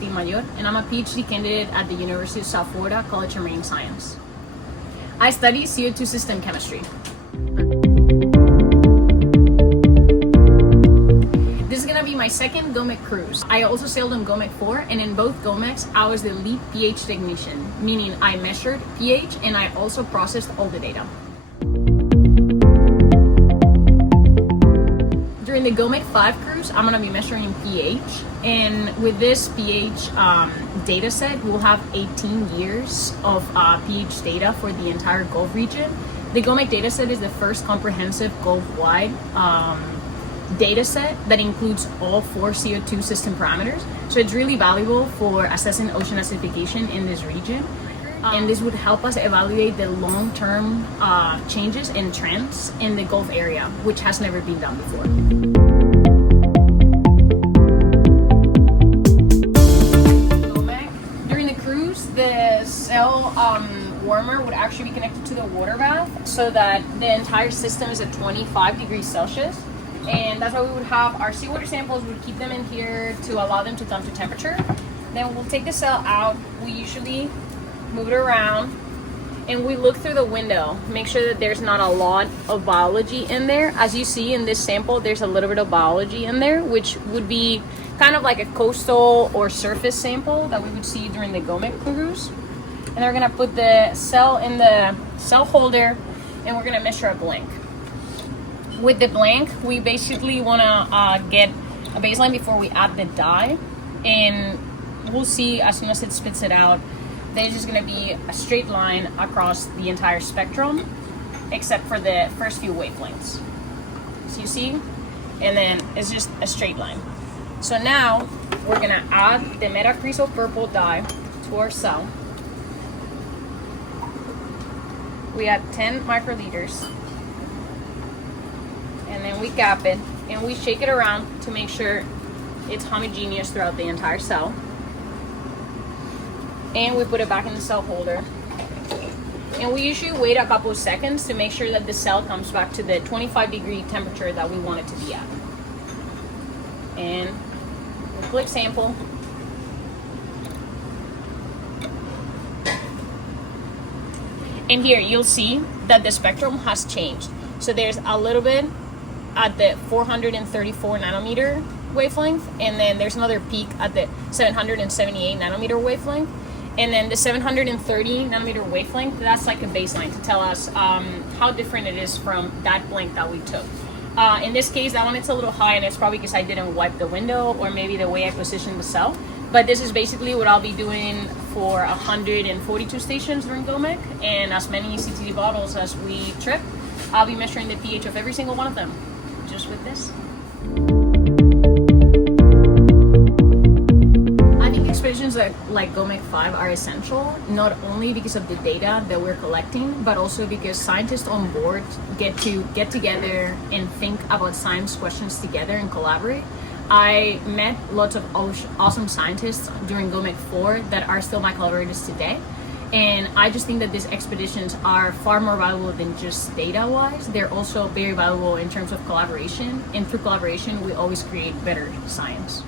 Martín Mayor, and I'm a PhD candidate at the University of South Florida College of Marine Science. I study CO2 system chemistry. This is gonna be my second GOMECC cruise. I also sailed on GOMECC-4, and in both GOMECCs, I was the lead pH technician, meaning I measured pH and I also processed all the data. During the GOMECC-5 cruise, I'm gonna be measuring pH, and with this pH data set, we'll have 18 years of pH data for the entire Gulf region. The GOMECC data set is the first comprehensive Gulf-wide data set that includes all 4 CO2 system parameters. So it's really valuable for assessing ocean acidification in this region. And this would help us evaluate the long-term changes and trends in the Gulf area, which has never been done before. During the cruise, the cell warmer would actually be connected to the water bath so that the entire system is at 25 degrees Celsius. And that's why we would have our seawater samples. We'd keep them in here to allow them to come to temperature. Then we'll take the cell out. We usually move it around, and we look through the window, make sure that there's not a lot of biology in there. As you see in this sample, there's a little bit of biology in there, which would be kind of like a coastal or surface sample that we would see during the GOMECC cruise. And we're gonna put the cell in the cell holder, and we're gonna measure a blank. With the blank, we basically wanna get a baseline before we add the dye, and we'll see as soon as it spits it out, there's just going to be a straight line across the entire spectrum, except for the first few wavelengths. So you see? And then it's just a straight line. So now we're going to add the metacresol purple dye to our cell. We add 10 microliters. And then we cap it, and we shake it around to make sure it's homogeneous throughout the entire cell. And we put it back in the cell holder. And we usually wait a couple of seconds to make sure that the cell comes back to the 25-degree temperature that we want it to be at. And we click sample. And here you'll see that the spectrum has changed. So there's a little bit at the 434 nanometer wavelength, and then there's another peak at the 778 nanometer wavelength. And then the 730 nanometer wavelength, that's like a baseline to tell us how different it is from that blank that we took. In this case, that one, it's a little high, and it's probably because I didn't wipe the window or maybe the way I positioned the cell. But this is basically what I'll be doing for 142 stations during GOMECC, and as many CTD bottles as we trip, I'll be measuring the pH of every single one of them, just with this. Expeditions like GOMECC-5 are essential, not only because of the data that we're collecting, but also because scientists on board get together and think about science questions together and collaborate. I met lots of awesome scientists during GOMECC-4 that are still my collaborators today. And I just think that these expeditions are far more valuable than just data-wise. They're also very valuable in terms of collaboration. And through collaboration, we always create better science.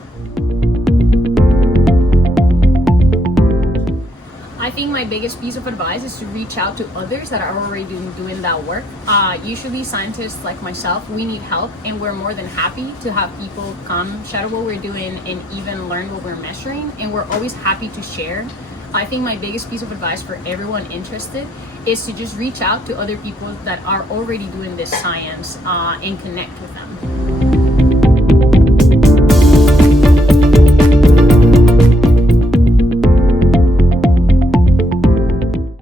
I think my biggest piece of advice is to reach out to others that are already doing that work. Usually scientists like myself, we need help, and we're more than happy to have people come shadow what we're doing and even learn what we're measuring, and we're always happy to share. I think my biggest piece of advice for everyone interested is to just reach out to other people that are already doing this science and connect with them.